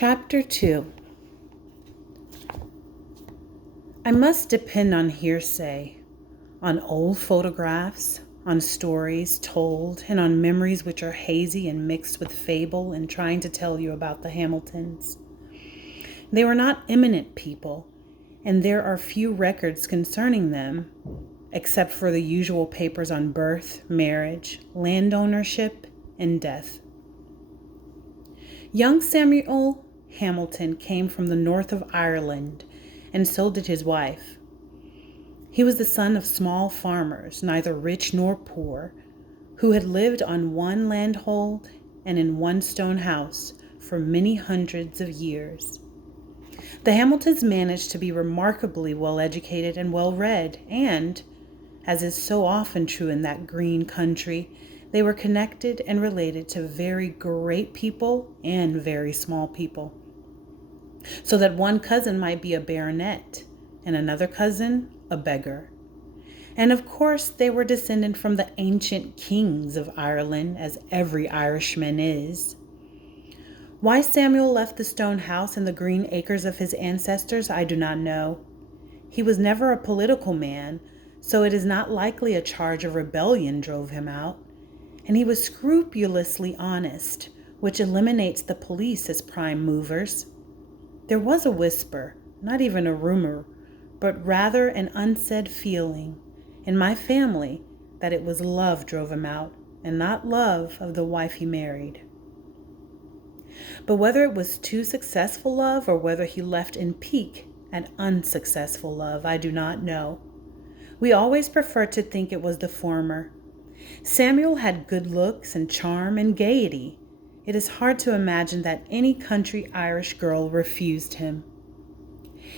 Chapter 2. I must depend on hearsay, on old photographs, on stories told, and on memories which are hazy and mixed with fable in trying to tell you about the Hamiltons. They were not eminent people, and there are few records concerning them, except for the usual papers on birth, marriage, land ownership, and death. Young Samuel Hamilton came from the north of Ireland, and so did his wife. He was the son of small farmers, neither rich nor poor, who had lived on one landhold and in one stone house for many hundreds of years. The Hamiltons managed to be remarkably well educated and well read, and, as is so often true in that green country, they were connected and related to very great people and very small people. So that one cousin might be a baronet and another cousin a beggar. And of course, they were descended from the ancient kings of Ireland, as every Irishman is. Why Samuel left the stone house and the green acres of his ancestors, I do not know. He was never a political man, so it is not likely a charge of rebellion drove him out. And he was scrupulously honest, which eliminates the police as prime movers. There was a whisper, not even a rumor, but rather an unsaid feeling in my family that it was love drove him out, and not love of the wife he married. But whether it was too successful love or whether he left in pique at unsuccessful love, I do not know. We always prefer to think it was the former. Samuel had good looks and charm and gaiety. It is hard to imagine that any country Irish girl refused him.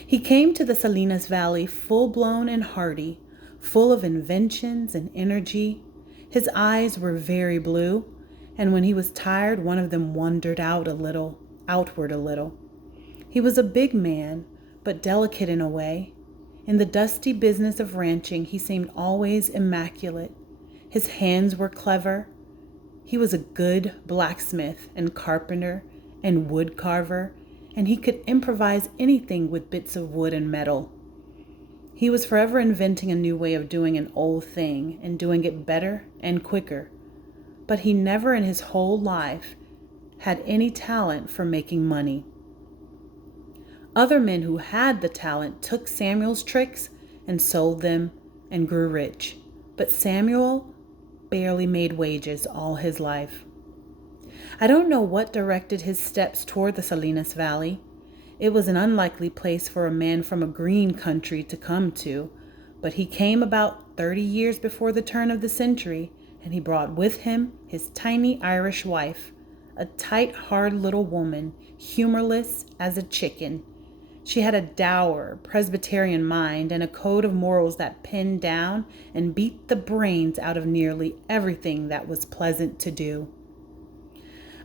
He came to the Salinas Valley full-blown and hearty, full of inventions and energy. His eyes were very blue, and when he was tired, one of them wandered outward a little. He was a big man, but delicate in a way. In the dusty business of ranching, he seemed always immaculate. His hands were clever. He was a good blacksmith and carpenter and wood carver, and he could improvise anything with bits of wood and metal. He was forever inventing a new way of doing an old thing and doing it better and quicker. But he never in his whole life had any talent for making money. Other men who had the talent took Samuel's tricks and sold them and grew rich. But Samuel barely made wages all his life. I don't know what directed his steps toward the Salinas Valley. It was an unlikely place for a man from a green country to come to, but he came about 30 years before the turn of the century, and he brought with him his tiny Irish wife, a tight, hard little woman, humorless as a chicken. She had a dour Presbyterian mind and a code of morals that pinned down and beat the brains out of nearly everything that was pleasant to do.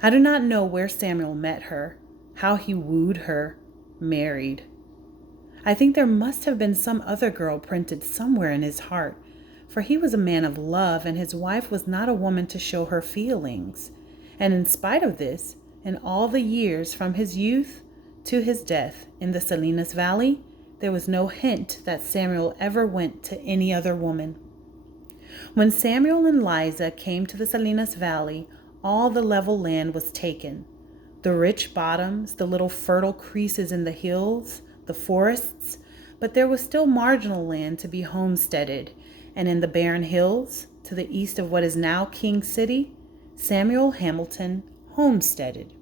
I do not know where Samuel met her, how he wooed her, married. I think there must have been some other girl printed somewhere in his heart, for he was a man of love and his wife was not a woman to show her feelings. And in spite of this, in all the years from his youth to his death in the Salinas Valley, there was no hint that Samuel ever went to any other woman. When Samuel and Liza came to the Salinas Valley, all the level land was taken. The rich bottoms, the little fertile creases in the hills, the forests, but there was still marginal land to be homesteaded, and in the barren hills, to the east of what is now King City, Samuel Hamilton homesteaded.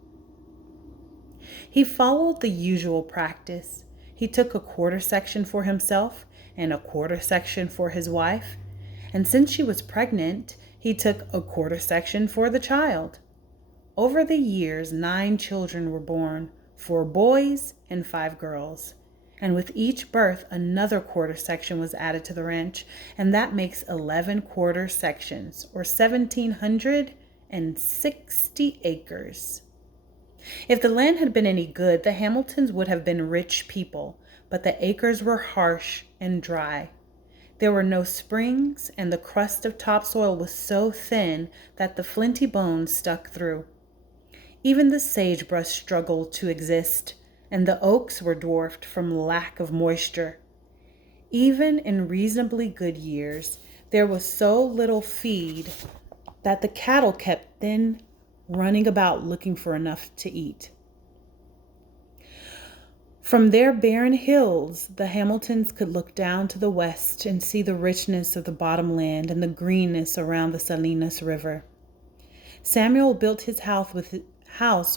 He followed the usual practice. He took a quarter section for himself and a quarter section for his wife, and since she was pregnant, he took a quarter section for the child. Over the years, 9 children were born, 4 boys and 5 girls. And with each birth, another quarter section was added to the ranch, and that makes 11 quarter sections, or 1,760 acres. If the land had been any good, the Hamiltons would have been rich people, but the acres were harsh and dry. There were no springs, and the crust of topsoil was so thin that the flinty bones stuck through. Even the sagebrush struggled to exist, and the oaks were dwarfed from lack of moisture. Even in reasonably good years, there was so little feed that the cattle kept then running about looking for enough to eat. From their barren hills, the Hamiltons could look down to the west and see the richness of the bottomland and the greenness around the Salinas River. Samuel built his house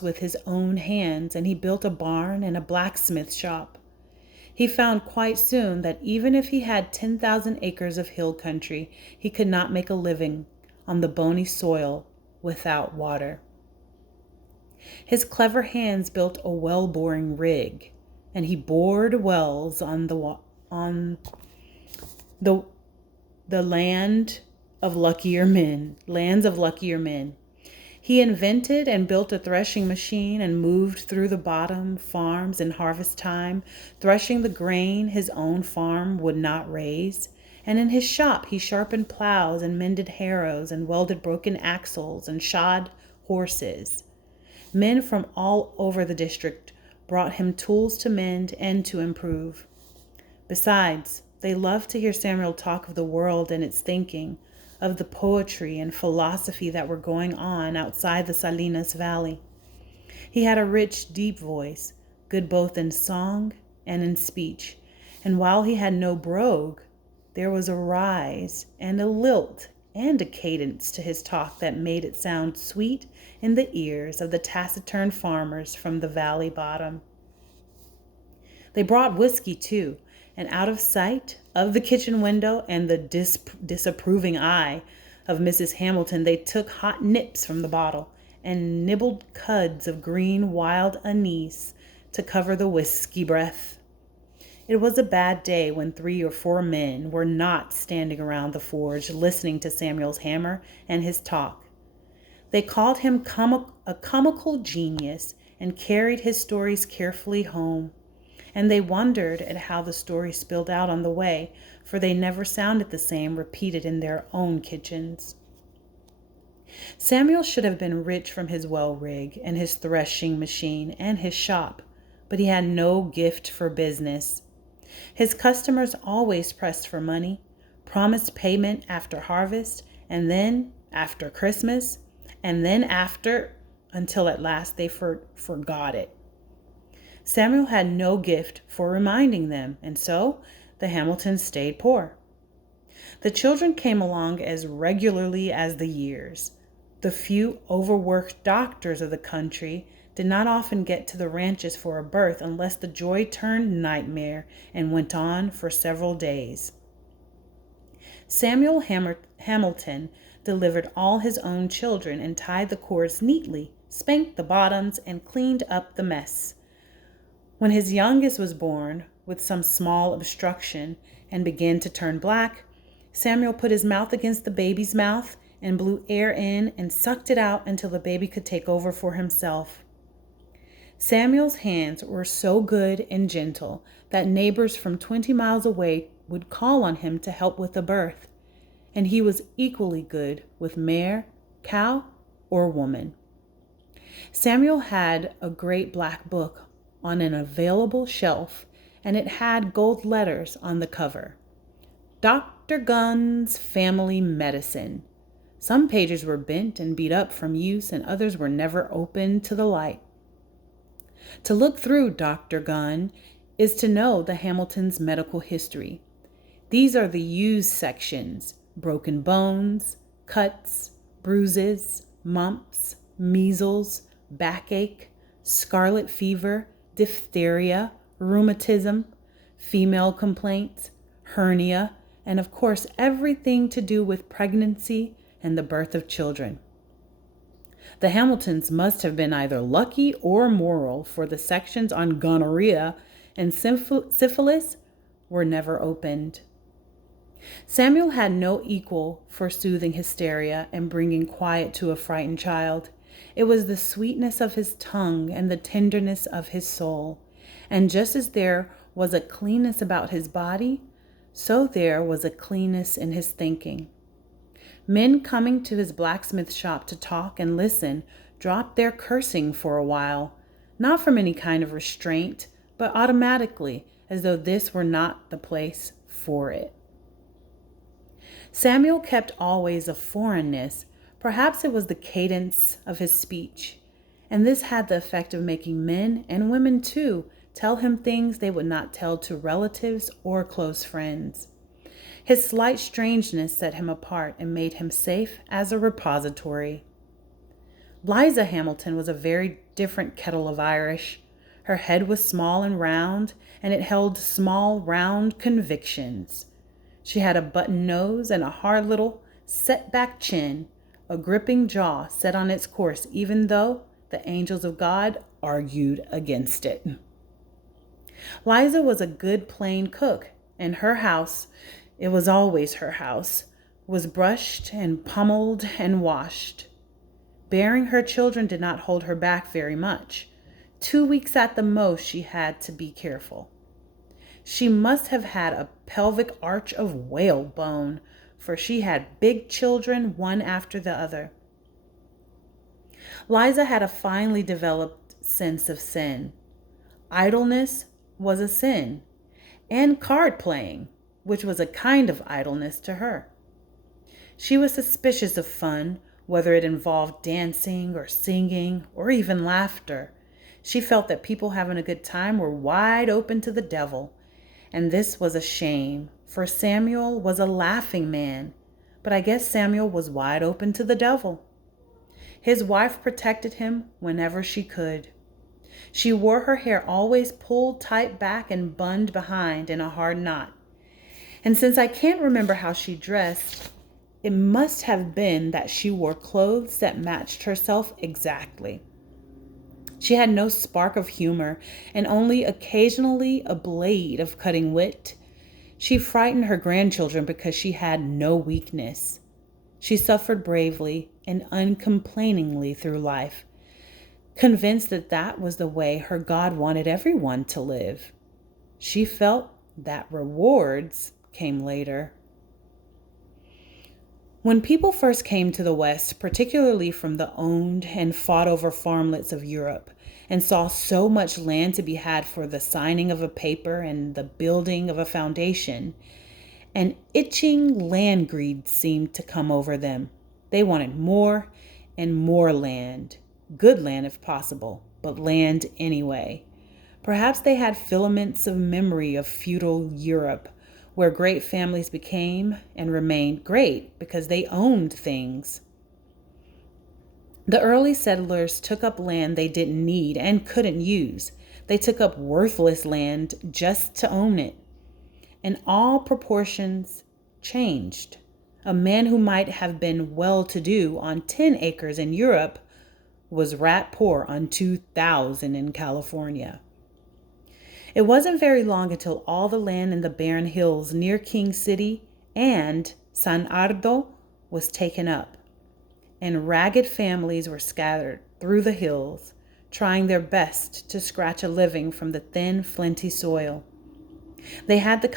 with his own hands, and he built a barn and a blacksmith shop. He found quite soon that even if he had 10,000 acres of hill country, he could not make a living on the bony soil without water. His clever hands built a well-boring rig, and he bored wells on the lands of luckier men. He invented and built a threshing machine and moved through the bottom farms in harvest time, threshing the grain his own farm would not raise. And in his shop he sharpened plows and mended harrows and welded broken axles and shod horses. Men from all over the district brought him tools to mend and to improve. Besides, they loved to hear Samuel talk of the world and its thinking, of the poetry and philosophy that were going on outside the Salinas Valley. He had a rich, deep voice, good both in song and in speech, and while he had no brogue, there was a rise and a lilt and a cadence to his talk that made it sound sweet in the ears of the taciturn farmers from the valley bottom. They brought whiskey, too, and out of sight of the kitchen window and the disapproving eye of Mrs. Hamilton, they took hot nips from the bottle and nibbled cuds of green wild anise to cover the whiskey breath. It was a bad day when 3 or 4 men were not standing around the forge listening to Samuel's hammer and his talk. They called him a comical genius and carried his stories carefully home. And they wondered at how the story spilled out on the way, for they never sounded the same repeated in their own kitchens. Samuel should have been rich from his well rig and his threshing machine and his shop, but he had no gift for business. His customers always pressed for money, promised payment after harvest, and then after Christmas, and then after, until at last they forgot it. Samuel had no gift for reminding them, and so the Hamiltons stayed poor. The children came along as regularly as the years. The few overworked doctors of the country did not often get to the ranches for a birth unless the joy turned nightmare and went on for several days. Samuel Hamilton delivered all his own children and tied the cords neatly, spanked the bottoms, and cleaned up the mess. When his youngest was born with some small obstruction and began to turn black, Samuel put his mouth against the baby's mouth and blew air in and sucked it out until the baby could take over for himself. Samuel's hands were so good and gentle that neighbors from 20 miles away would call on him to help with the birth, and he was equally good with mare, cow, or woman. Samuel had a great black book on an available shelf, and it had gold letters on the cover. Dr. Gunn's Family Medicine. Some pages were bent and beat up from use, and others were never opened to the light. To look through Dr. Gunn is to know the Hamiltons' medical history. These are the used sections: broken bones, cuts, bruises, mumps, measles, backache, scarlet fever, diphtheria, rheumatism, female complaints, hernia, and of course everything to do with pregnancy and the birth of children. The Hamiltons must have been either lucky or moral, for the sections on gonorrhea and syphilis were never opened. Samuel had no equal for soothing hysteria and bringing quiet to a frightened child. It was the sweetness of his tongue and the tenderness of his soul. And just as there was a cleanness about his body, so there was a cleanness in his thinking. Men coming to his blacksmith shop to talk and listen dropped their cursing for a while, not from any kind of restraint, but automatically, as though this were not the place for it. Samuel kept always a foreignness. Perhaps it was the cadence of his speech, and this had the effect of making men and women too tell him things they would not tell to relatives or close friends. His slight strangeness set him apart and made him safe as a repository. Liza Hamilton was a very different kettle of Irish. Her head was small and round, and it held small, round convictions. She had a button nose and a hard little set-back chin, a gripping jaw set on its course even though the angels of God argued against it. Liza was a good plain cook, and her house, it was always her house, was brushed and pummeled and washed. Bearing her children did not hold her back very much. 2 weeks at the most she had to be careful. She must have had a pelvic arch of whalebone, for she had big children one after the other. Liza had a finely developed sense of sin. Idleness was a sin, and card playing, which was a kind of idleness to her. She was suspicious of fun, whether it involved dancing or singing or even laughter. She felt that people having a good time were wide open to the devil, and this was a shame, for Samuel was a laughing man, but I guess Samuel was wide open to the devil. His wife protected him whenever she could. She wore her hair always pulled tight back and bunned behind in a hard knot. And since I can't remember how she dressed, it must have been that she wore clothes that matched herself exactly. She had no spark of humor and only occasionally a blade of cutting wit. She frightened her grandchildren because she had no weakness. She suffered bravely and uncomplainingly through life, convinced that that was the way her God wanted everyone to live. She felt that rewards came later. When people first came to the West, particularly from the owned and fought over farmlets of Europe, and saw so much land to be had for the signing of a paper and the building of a foundation, an itching land greed seemed to come over them. They wanted more and more land, good land if possible, but land anyway. Perhaps they had filaments of memory of feudal Europe, where great families became and remained great because they owned things. The early settlers took up land they didn't need and couldn't use. They took up worthless land just to own it. And all proportions changed. A man who might have been well-to-do on 10 acres in Europe was rat poor on 2,000 in California. It wasn't very long until all the land in the barren hills near King City and San Ardo was taken up, and ragged families were scattered through the hills, trying their best to scratch a living from the thin, flinty soil. They and the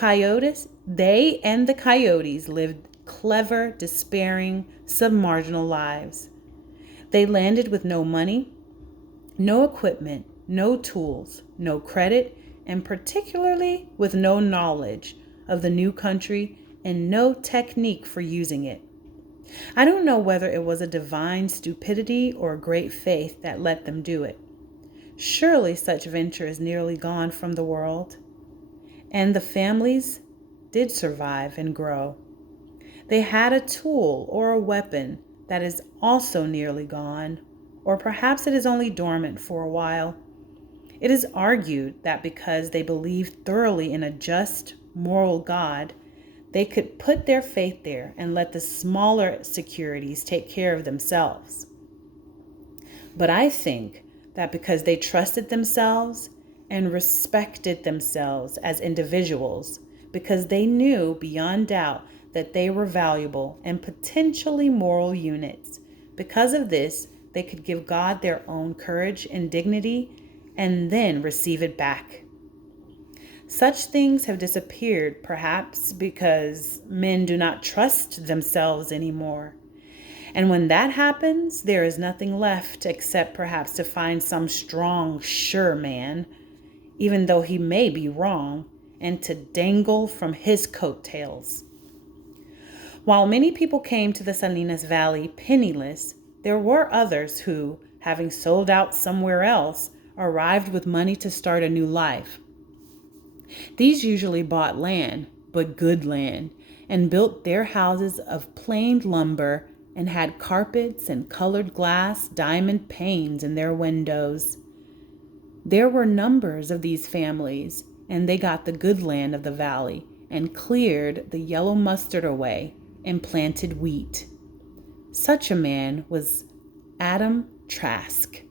coyotes lived clever, despairing, submarginal lives. They landed with no money, no equipment, no tools, no credit, and particularly with no knowledge of the new country and no technique for using it. I don't know whether it was a divine stupidity or a great faith that let them do it. Surely such venture is nearly gone from the world. And the families did survive and grow. They had a tool or a weapon that is also nearly gone, or perhaps it is only dormant for a while. It is argued that because they believed thoroughly in a just, moral God, they could put their faith there and let the smaller securities take care of themselves. But I think that because they trusted themselves and respected themselves as individuals, because they knew beyond doubt that they were valuable and potentially moral units, because of this, they could give God their own courage and dignity and then receive it back. Such things have disappeared, perhaps because men do not trust themselves anymore. And when that happens, there is nothing left except perhaps to find some strong, sure man, even though he may be wrong, and to dangle from his coattails. While many people came to the Salinas Valley penniless, there were others who, having sold out somewhere else, arrived with money to start a new life. These usually bought land, but good land, and built their houses of planed lumber and had carpets and colored glass diamond panes in their windows. There were numbers of these families, and they got the good land of the valley and cleared the yellow mustard away and planted wheat. Such a man was Adam Trask.